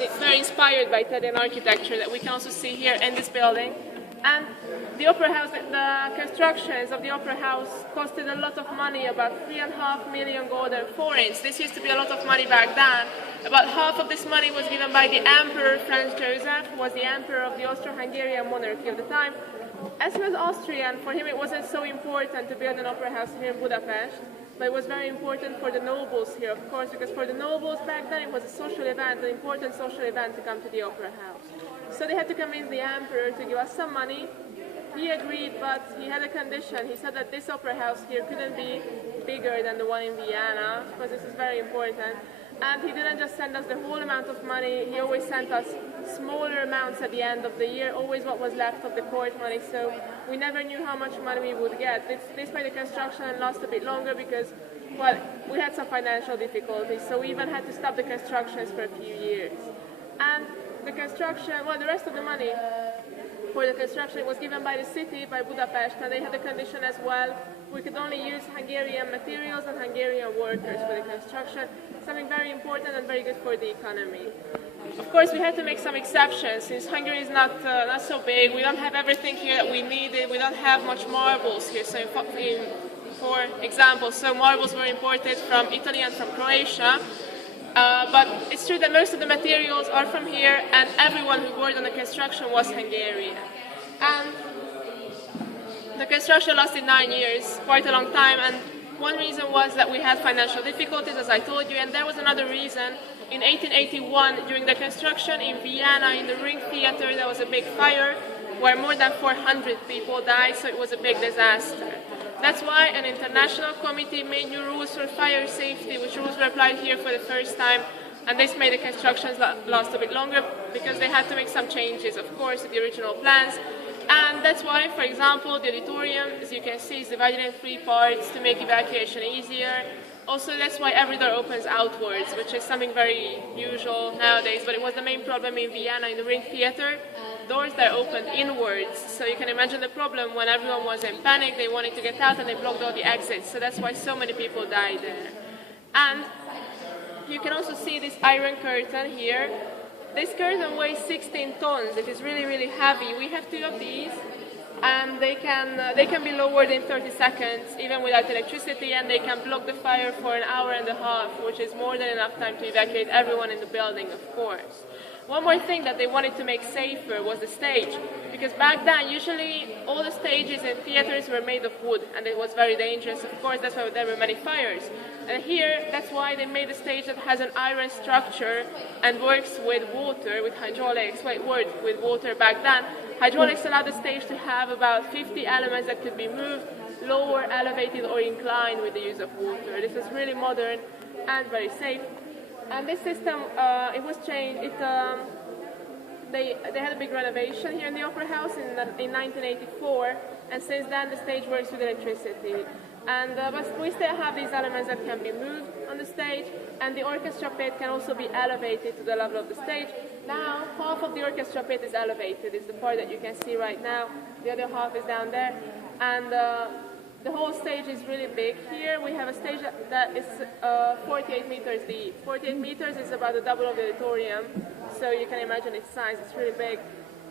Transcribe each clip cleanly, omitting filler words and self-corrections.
was very inspired by Italian architecture that we can also see here in this building. And the opera house, the constructions of the opera house costed a lot of money, about 3.5 million golden forints. This used to be a lot of money back then. About half of this money was given by the Emperor Franz Joseph, who was the emperor of the Austro-Hungarian monarchy of the time. As he was Austrian, for him it wasn't so important to build an opera house here in Budapest, but it was very important for the nobles here, of course, because for the nobles back then it was a social event, an important social event to come to the opera house. So they had to convince the emperor to give us some money. He agreed, but he had a condition. He said that this opera house here couldn't be bigger than the one in Vienna, because this is very important. And he didn't just send us the whole amount of money, he always sent us smaller amounts at the end of the year, always what was left of the court money, so we never knew how much money we would get. This made the construction last a bit longer because, well, we had some financial difficulties, so we even had to stop the constructions for a few years. And the construction, well, the rest of the money for the construction was given by the city, by Budapest, and they had a condition as well. We could only use Hungarian materials and Hungarian workers for the construction, something very important and very good for the economy. Of course, we had to make some exceptions, since Hungary is not so big. We don't have everything here that we needed. We don't have much marbles here. So, for example, marbles were imported from Italy and from Croatia. But it's true that most of the materials are from here, and everyone who worked on the construction was Hungarian. And the construction lasted 9 years, quite a long time, and one reason was that we had financial difficulties, as I told you, and there was another reason. In 1881, during the construction in Vienna, in the Ring Theater, there was a big fire where more than 400 people died, so it was a big disaster. That's why an international committee made new rules for fire safety, which rules were applied here for the first time, and this made the constructions last a bit longer because they had to make some changes, of course, to the original plans. And that's why, for example, the auditorium, as you can see, is divided in 3 parts to make evacuation easier. Also, that's why every door opens outwards, which is something very usual nowadays, but it was the main problem in Vienna in the Ring Theater. Doors that opened inwards, so you can imagine the problem when everyone was in panic, they wanted to get out and they blocked all the exits, so that's why so many people died there. And you can also see this iron curtain here. This curtain weighs 16 tons, it is really, really heavy. We have 2 of these, and they can be lowered in 30 seconds, even without electricity, and they can block the fire for an hour and a half, which is more than enough time to evacuate everyone in the building, of course. One more thing that they wanted to make safer was the stage, because back then usually all the stages in theaters were made of wood, and it was very dangerous. Of course, that's why there were many fires. And here, that's why they made a stage that has an iron structure and works with water, with hydraulics. Well, it worked with water back then. Hydraulics allowed the stage to have about 50 elements that could be moved, lower, elevated, or inclined with the use of water. This is really modern and very safe. And this system, it was changed. They had a big renovation here in the Opera House in 1984, and since then the stage works with electricity. And but we still have these elements that can be moved on the stage, and the orchestra pit can also be elevated to the level of the stage. Now, half of the orchestra pit is elevated. It's the part that you can see right now. The other half is down there, and the whole stage is really big here. We have a stage that is 48 meters deep. 48 meters is about the double of the auditorium, so you can imagine its size. It's really big.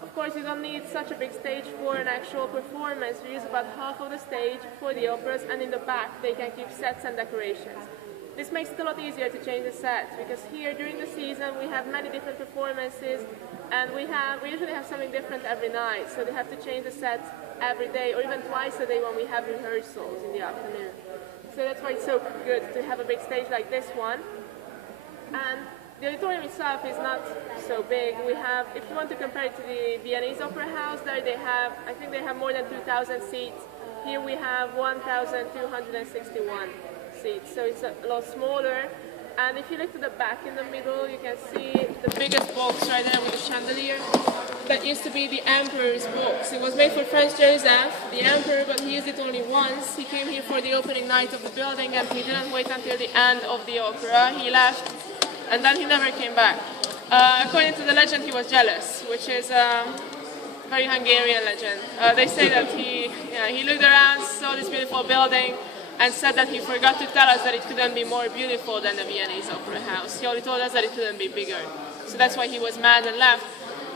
Of course, you don't need such a big stage for an actual performance. We use about half of the stage for the operas, and in the back they can keep sets and decorations. This makes it a lot easier to change the sets, because here during the season we have many different performances, and we usually have something different every night, so they have to change the sets every day, or even twice a day when we have rehearsals in the afternoon. So that's why it's so good to have a big stage like this one. And the auditorium itself is not so big. We have, if you want to compare it to the Viennese Opera House, there they have, I think they have more than 2,000 seats. Here we have 1,261 seats, so it's a lot smaller. And if you look to the back in the middle, you can see the biggest box right there with the chandelier. That used to be the Emperor's box. It was made for Franz Joseph, the Emperor, but he used it only once. He came here for the opening night of the building, and he didn't wait until the end of the opera. He left, and then he never came back. According to the legend, he was jealous, which is a very Hungarian legend. They say that he looked around, saw this beautiful building, and said that he forgot to tell us that it couldn't be more beautiful than the Viennese Opera House. He only told us that it couldn't be bigger. So that's why he was mad and left.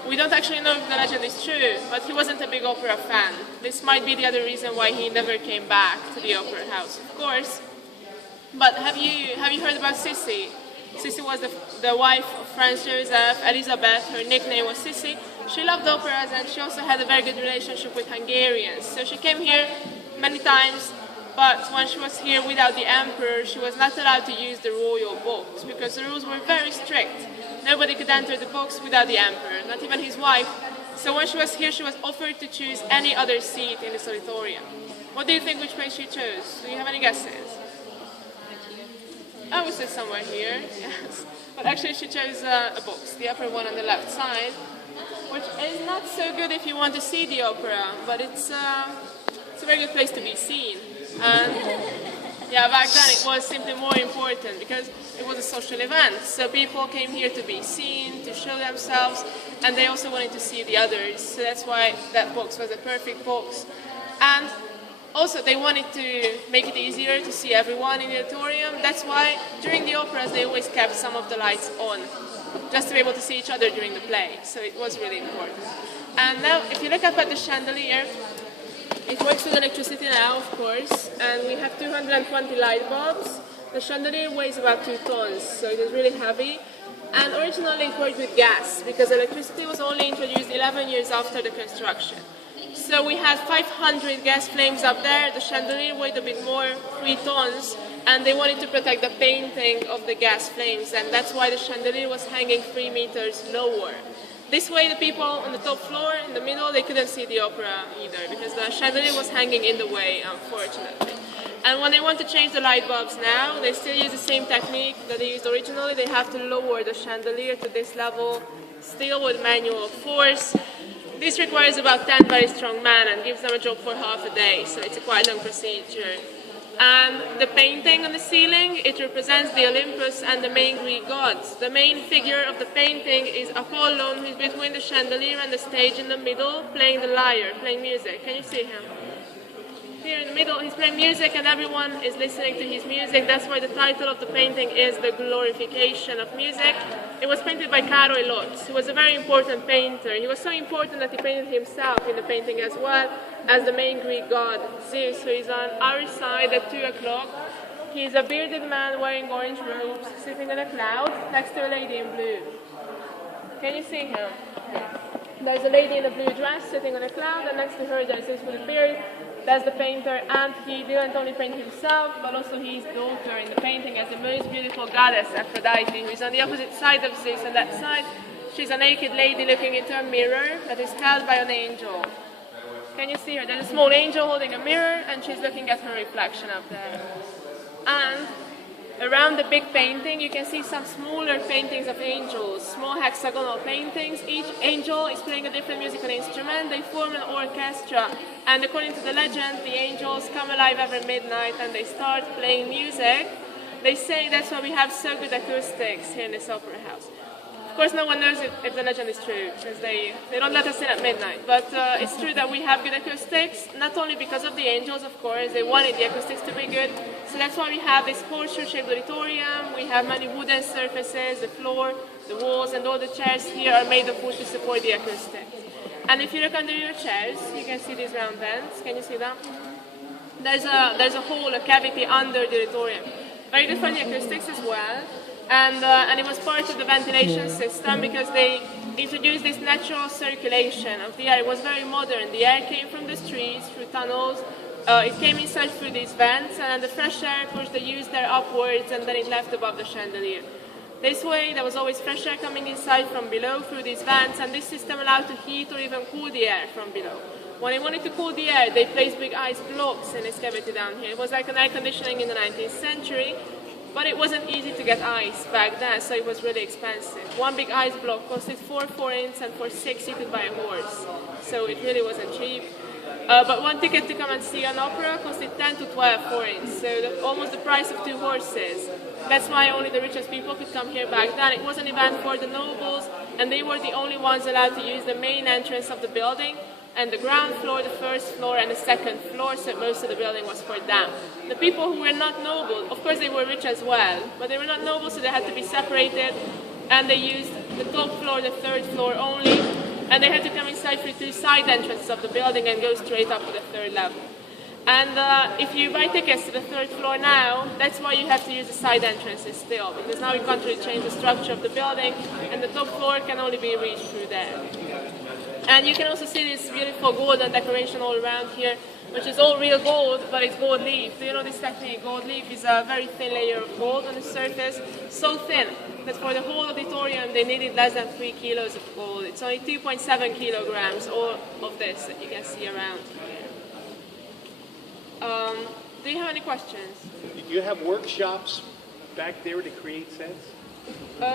We don't actually know if the legend is true, but he wasn't a big opera fan. This might be the other reason why he never came back to the opera house, of course. But have you heard about Sissi? Sissi was the wife of Franz Joseph, Elizabeth. Her nickname was Sissi. She loved operas and she also had a very good relationship with Hungarians. So she came here many times, but when she was here without the emperor, she was not allowed to use the royal books because the rules were very strict. Nobody could enter the books without the emperor, not even his wife. So when she was here, she was offered to choose any other seat in the auditorium. What do you think which place she chose? Do you have any guesses? I would say somewhere here, yes. But actually she chose a box, the upper one on the left side, which is not so good if you want to see the opera, but it's a very good place to be seen. And yeah, back then it was simply more important because it was a social event. So people came here to be seen, to show themselves, and they also wanted to see the others. So that's why that box was a perfect box. And also, they wanted to make it easier to see everyone in the auditorium. That's why during the operas they always kept some of the lights on, just to be able to see each other during the play. So it was really important. And now, if you look up at the chandelier, it works with electricity now, of course, and we have 220 light bulbs. The chandelier weighs about 2 tons, so it is really heavy. And originally it worked with gas, because electricity was only introduced 11 years after the construction. So we had 500 gas flames up there, the chandelier weighed a bit more, 3 tons, and they wanted to protect the painting of the gas flames, and that's why the chandelier was hanging 3 meters lower. This way the people on the top floor, in the middle, they couldn't see the opera either, because the chandelier was hanging in the way, unfortunately. And when they want to change the light bulbs now, they still use the same technique that they used originally. They have to lower the chandelier to this level, still with manual force. This requires about 10 very strong men and gives them a job for half a day, so it's a quite long procedure. And the painting on the ceiling, it represents the Olympus and the main Greek gods. The main figure of the painting is Apollo, who is between the chandelier and the stage in the middle, playing the lyre, playing music. Can you see him? Here in the middle, he's playing music and everyone is listening to his music. That's why the title of the painting is The Glorification of Music. It was painted by Károly Lotz, who was a very important painter. He was so important that he painted himself in the painting as well as the main Greek god, Zeus, who is on our side at 2 o'clock. He's a bearded man wearing orange robes, sitting on a cloud next to a lady in blue. Can you see him? There's a lady in a blue dress sitting on a cloud, and next to her there's Zeus with a beard. That's the painter, and he didn't only paint himself, but also his daughter in the painting as the most beautiful goddess, Aphrodite, who is on the opposite side of Zeus. On that side, she's a naked lady looking into a mirror that is held by an angel. Can you see her? There's a small angel holding a mirror, and she's looking at her reflection up there. And around the big painting, you can see some smaller paintings of angels, small hexagonal paintings. Each angel is playing a different musical instrument. They form an orchestra, and according to the legend, the angels come alive every midnight and they start playing music. They say that's why we have so good acoustics here in this opera house. Of course, no one knows if the legend is true, because they don't let us in at midnight. But it's true that we have good acoustics, not only because of the angels, of course. They wanted the acoustics to be good. So that's why we have this horseshoe-shaped auditorium. We have many wooden surfaces, the floor, the walls, and all the chairs here are made of wood to support the acoustics. And if you look under your chairs, you can see these round vents. Can you see them? There's a hole, a cavity under the auditorium. Very good for the acoustics as well. And it was part of the ventilation system because they introduced this natural circulation of the air. It was very modern. The air came from the streets, through tunnels. It came inside through these vents, and the fresh air pushed the used air upwards, and then it left above the chandelier. This way, there was always fresh air coming inside from below through these vents, and this system allowed to heat or even cool the air from below. When they wanted to cool the air, they placed big ice blocks in this cavity down here. It was like an air conditioning in the 19th century. But it wasn't easy to get ice back then, so it was really expensive. One big ice block costed 4 forints, and for 6 you could buy a horse. So it really wasn't cheap. But one ticket to come and see an opera costed 10 to 12 forints, so almost the price of 2 horses. That's why only the richest people could come here back then. It was an event for the nobles, and they were the only ones allowed to use the main entrance of the building, and the ground floor, the first floor, and the second floor, so most of the building was for them. The people who were not noble, of course they were rich as well, but they were not noble, so they had to be separated, and they used the top floor, the third floor only, and they had to come inside through two side entrances of the building and go straight up to the third level. And if you buy tickets to the third floor now, that's why you have to use the side entrances still, because now you can't really change the structure of the building, and the top floor can only be reached through there. And you can also see this beautiful golden decoration all around here, which is all real gold, but it's gold leaf. Do you know this technique? Gold leaf is a very thin layer of gold on the surface, so thin that for the whole auditorium they needed less than 3 kilos of gold. It's only 2.7 kilograms, all of this that you can see around here. Do you have any questions? Do you have workshops back there to create sets?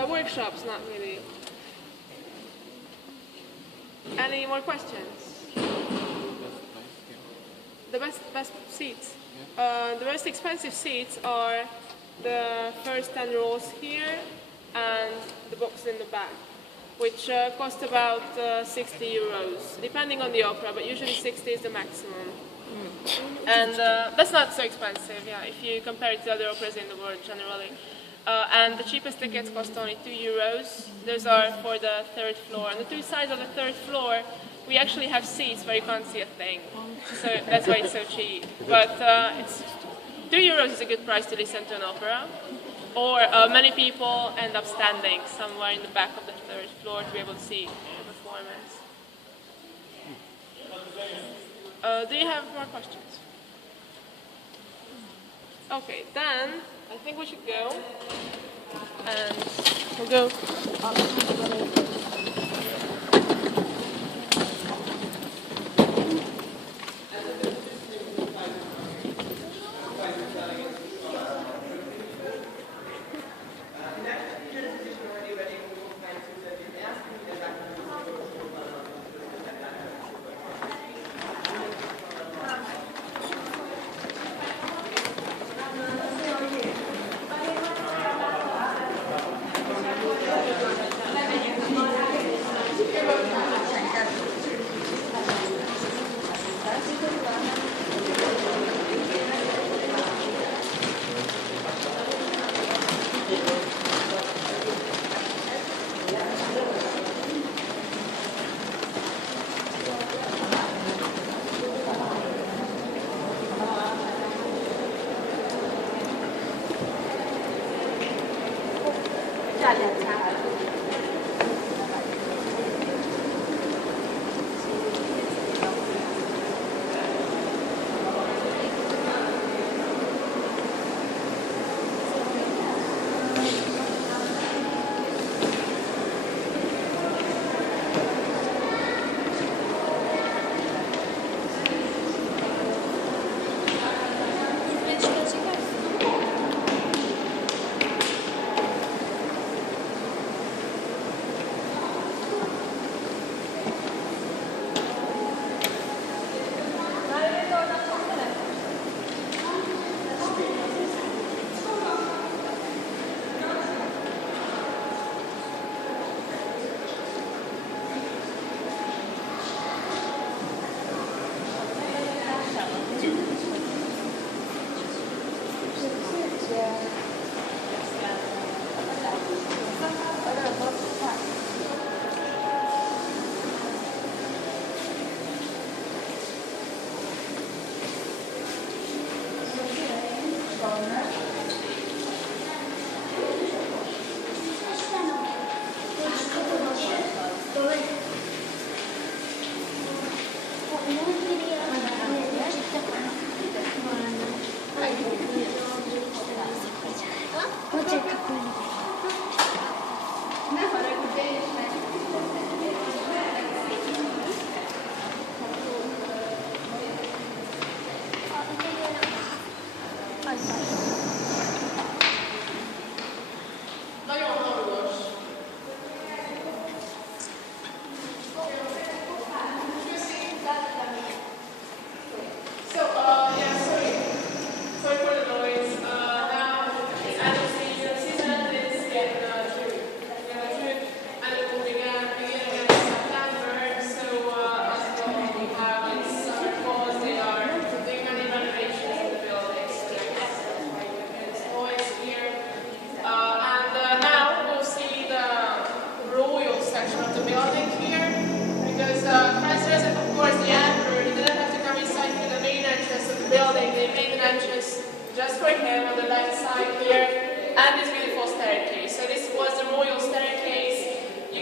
Workshops, not really. Any more questions? The best seats. The most expensive seats are the first 10 rows here and the box in the back, which cost about 60 euros, depending on the opera, but usually 60 is the maximum. And that's not so expensive, yeah, if you compare it to other operas in the world generally. And the cheapest tickets cost only 2 euros. Those are for the third floor. On the two sides of the third floor, we actually have seats where you can't see a thing. So that's why it's so cheap. But it's 2 euros is a good price to listen to an opera. Or many people end up standing somewhere in the back of the third floor to be able to see the performance. Do you have more questions? Okay, then I think we should go. And we'll go.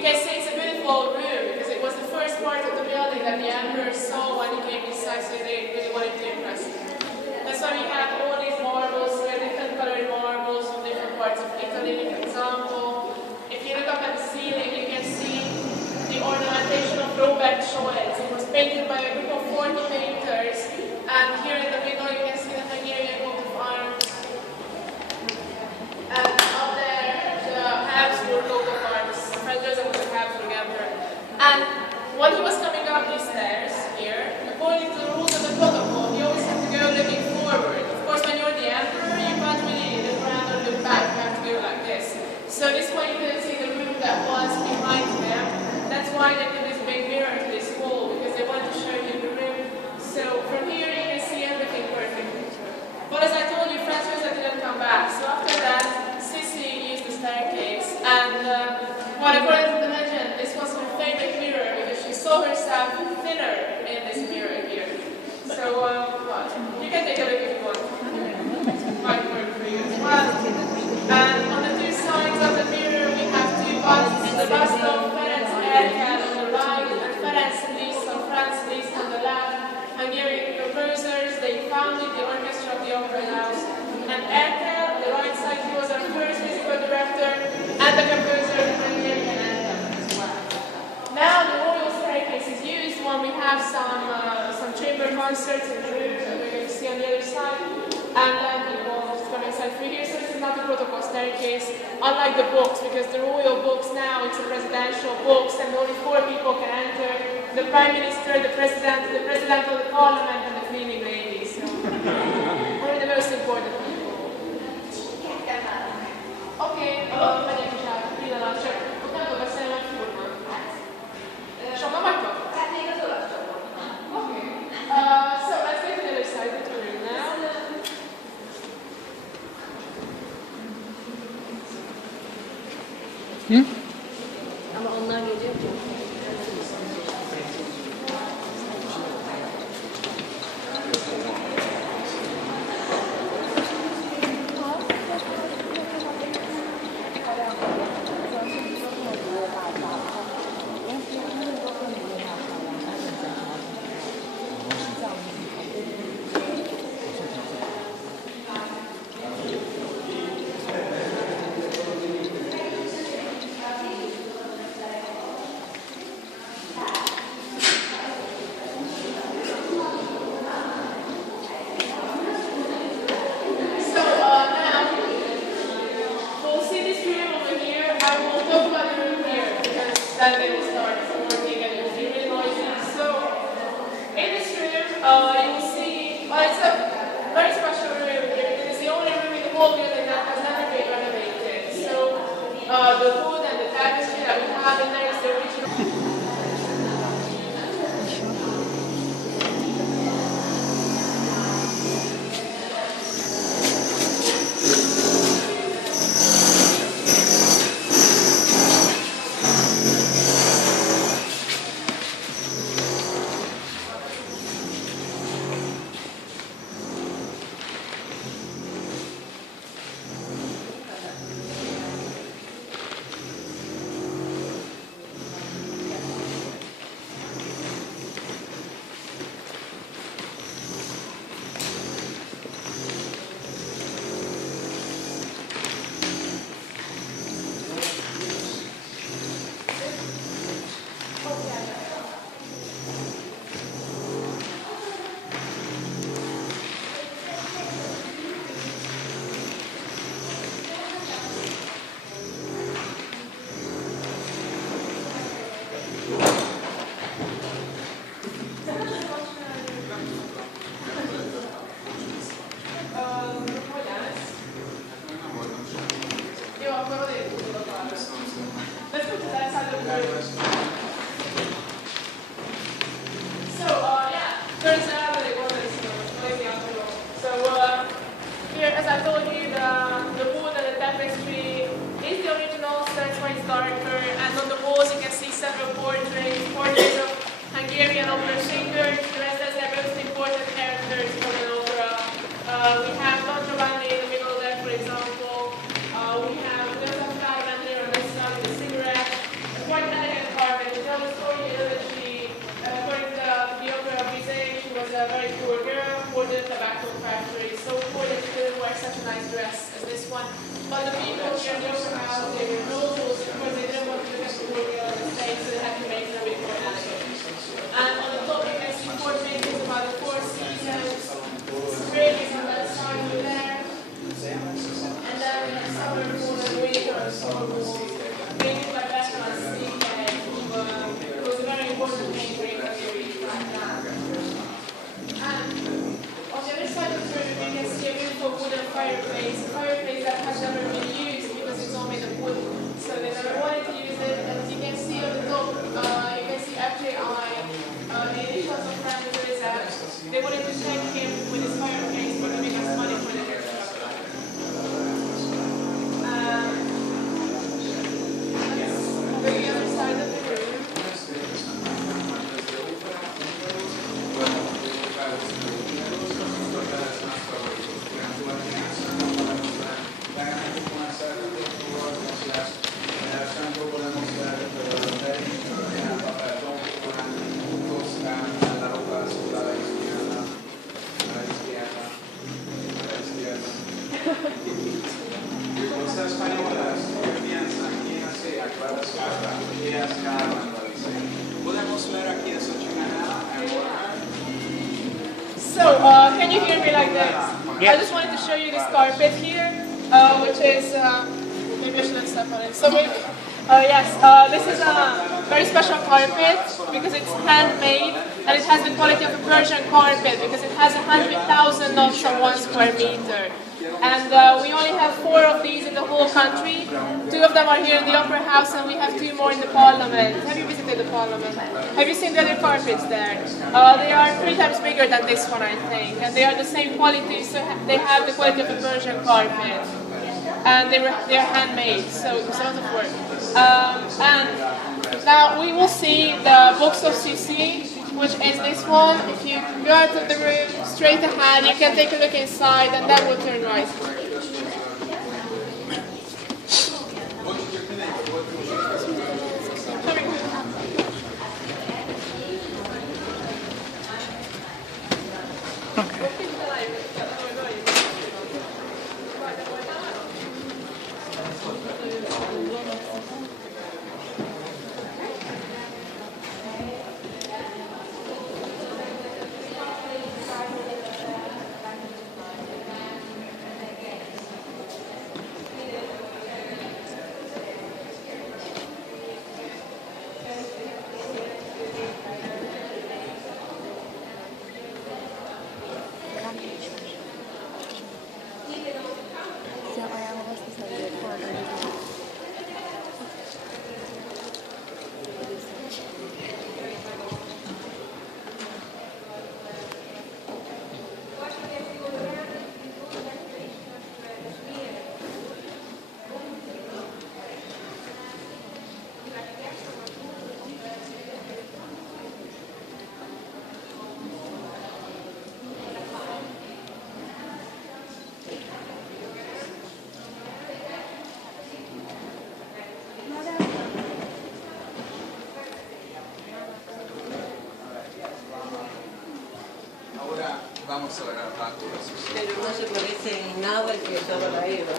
can see it's a beautiful room because it was the first part of the building that the emperor saw when he came inside, so they really wanted to impress him. That's why we have all these marbles here, different colored marbles from different parts of Italy. For example, if you look up at the ceiling, you can see the ornamentation of Robert Scholz. It was painted by a group of 40 painters, and here in the middle you can see the Hungarian coat of arms. And up there, the Habsburg coat of arms, Flanders and the Habsburg Emperor. And when he was coming up these stairs here, according to the rules of the protocol, you always have to go looking forward. Of course, when you're the emperor, you can't really look around or look back. You have to go like this. So this way you couldn't see the room that was behind him. That's why they put this big mirror to this wall, because they wanted to show you the room. So from here you can see everything perfectly. But as I told you, Franz didn't come back. So after that, Sissy used the staircase. And well, according to the legend, this was her favorite mirror because she saw herself thinner in this mirror here. So, well, you can take a look if you want. It might work for you as well. And on the two sides of the mirror, we have two busts. The bust of Ferenc Erkel on the right and Ferenc Liszt or Franz Liszt on the left. Hungarian composers, they founded the orchestra of the Opera House. And Erkel, on the right side, he was our first musical director and the composer of the Hungarian anthem as well. Now the royal staircase is used when we have some chamber concerts in the room that we're going to see on the other side. And then people just come inside through here. So this is not a protocol staircase, unlike the books, because the royal books now, it's a presidential books and only 4 people can enter. The Prime Minister, the President of the Parliament, and the cleaning lady. So only the most important people. Okay, megyek is át, pillanat, csak ott nem tudom beszélni, mert furma. Sokan vagytok? Hát még az olasz csoport. Okay. So let's get to the other side of the room now. Ama ondan geliyor ki. Then they will start working and it will be really noisy. So, in this room, you will see, well, it's a very special room here. It is the only room in the whole building that has never been renovated. So, the wood and the tapestry that we have in there is the original. one. But the people here in the upper house, they were nobles because they didn't want to look at the whole real estate, so they had to make it a bit more elegant. And on the top, you can see four paintings about the four seasons. Spring is on that side over there. And then we have summer, fall, and winter on summer walls. Painted by Beckham and Sleekhead, who was a very important painter in Hungary back then. And on the other side of the room, you can see a beautiful wooden fireplace, a fireplace that has never been used because it's all made of wood. So they never wanted to use it. And as you can see on the top, you can see FJI, the initials of Frank Joseph. They wanted to thank him with his fireplace for giving us money for the construction. On the other side of the room, so, can you hear me like this? Yeah. I just wanted to show you this carpet here, which is, maybe I shouldn't step on it. So, yes, this is a very special carpet because it's handmade and it has the quality of a Persian carpet because it has 100,000 knots on 1 square meter. And we only have 4 of these in the whole country. 2 of them are here in the Upper House and we have 2 more in the Parliament. Have you visited the Parliament? Have you seen the other carpets there? They are 3 times bigger than this one, I think. And they are the same quality, so they have the quality of a Persian carpet. And they are handmade, so it's a lot of work. And now we will see the books of Sissi, which is this one. If you go out of the room, straight ahead, you can take a look inside and then we'll turn right. Vamos a ver al rato la sucesión. Pero no se parece en nada al que estaba la Eva.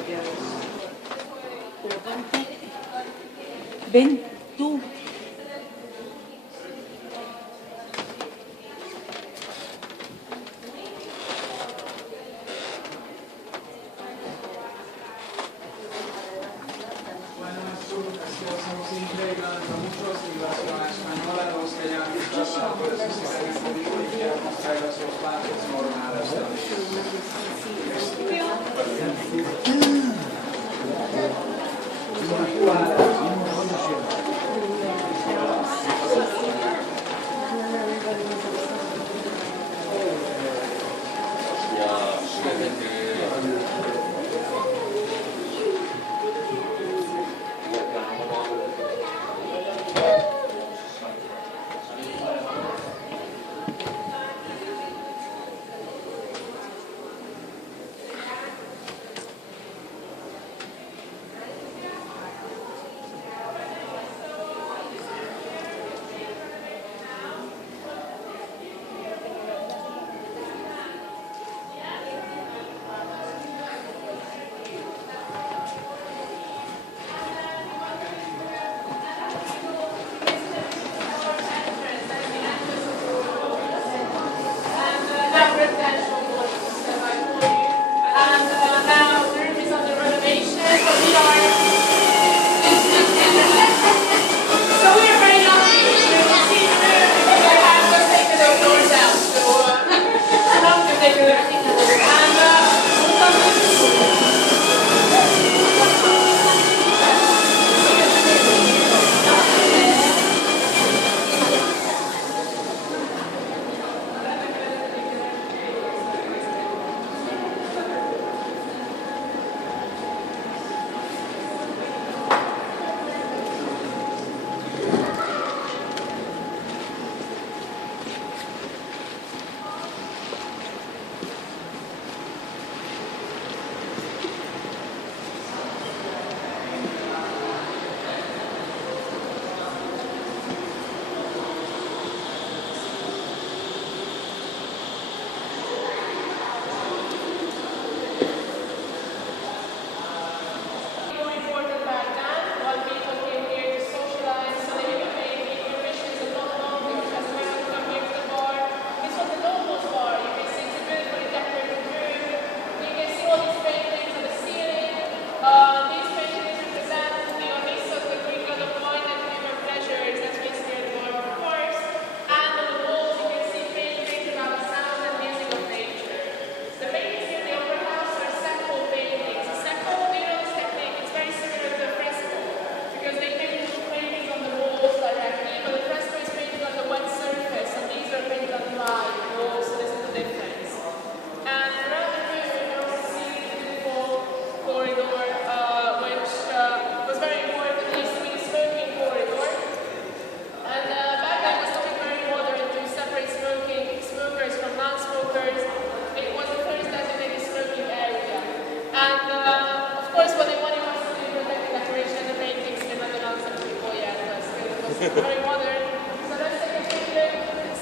Ven tú. Bueno, estamos integrando muchos en la zona española, los que ya han visto por eso se han podido y quiero mostrar los bases normales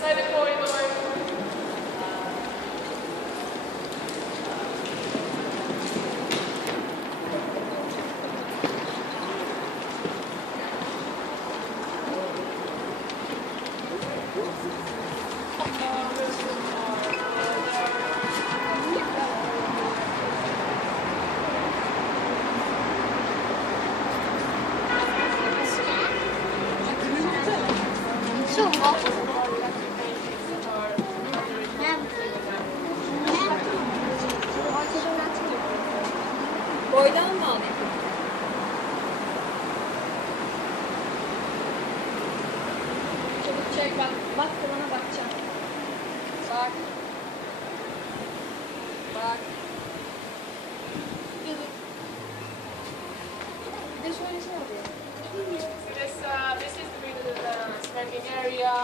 inside the corridor. Boydan mı alayım? Çabuk çek bak. Bak bana bakacağım. Bak. Bak. Bir de söylesene oraya. This is the smoking area,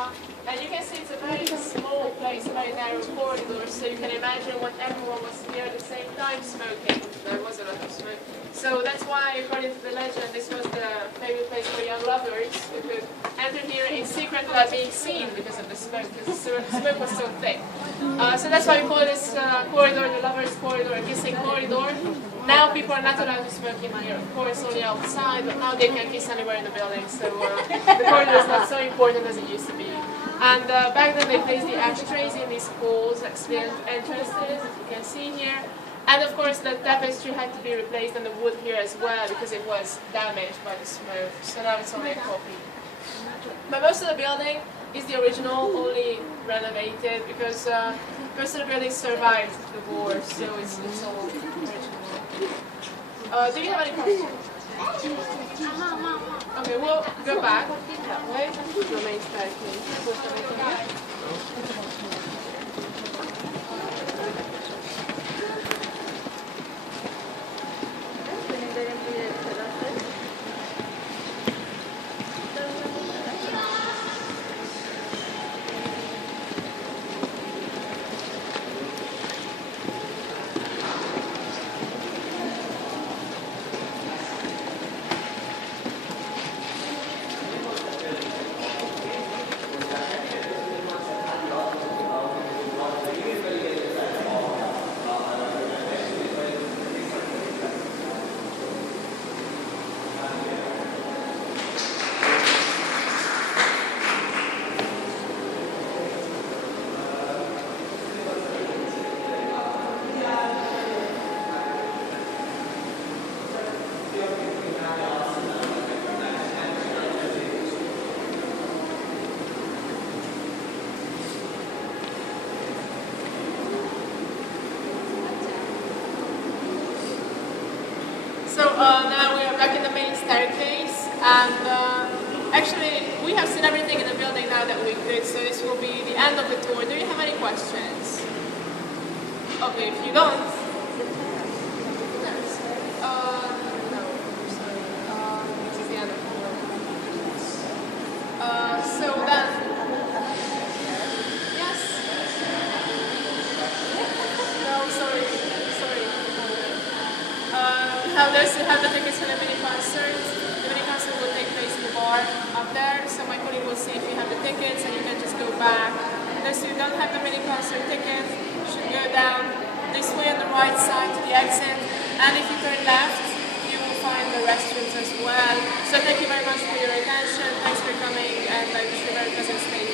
and you can see it's a very small place, a very narrow corridor, so you can imagine when everyone was here at the same time smoking. There was a lot of smoke. So that's why, according to the legend, this was the favorite place for young lovers who could enter here in secret without being seen because of the smoke, because the smoke was so thick. So that's why we call this corridor the lovers' corridor, a kissing corridor. Now people are not allowed to smoke in here, of course, only outside, but now they can kiss anywhere in the building, so the corridor is not so important as it used to be. And back then they placed the ashtrays in these holes, like split entrances, as you can see here. And of course the tapestry had to be replaced and the wood here as well because it was damaged by the smoke, so now it's only a copy. But most of the building is the original, only renovated because most of the building survived the war, so it's all original. Do you have any questions? Okay, we'll go back that way to the main staircase. Now we are back in the main staircase, and actually we have seen everything in the building now that we could, so this will be the end of the tour. Do you have any questions? Okay, if you don't, no, sorry. This is the end of the tour. So then, yes? No, sorry. Those who have the tickets for the mini concert. The mini concert will take place in the bar up there, so my colleague will see if you have the tickets and you can just go back. Those who don't have the mini concert ticket should go down this way on the right side to the exit, and if you turn left, you will find the restrooms as well. So thank you very much for your attention, thanks for coming, and I wish you a very pleasant stay.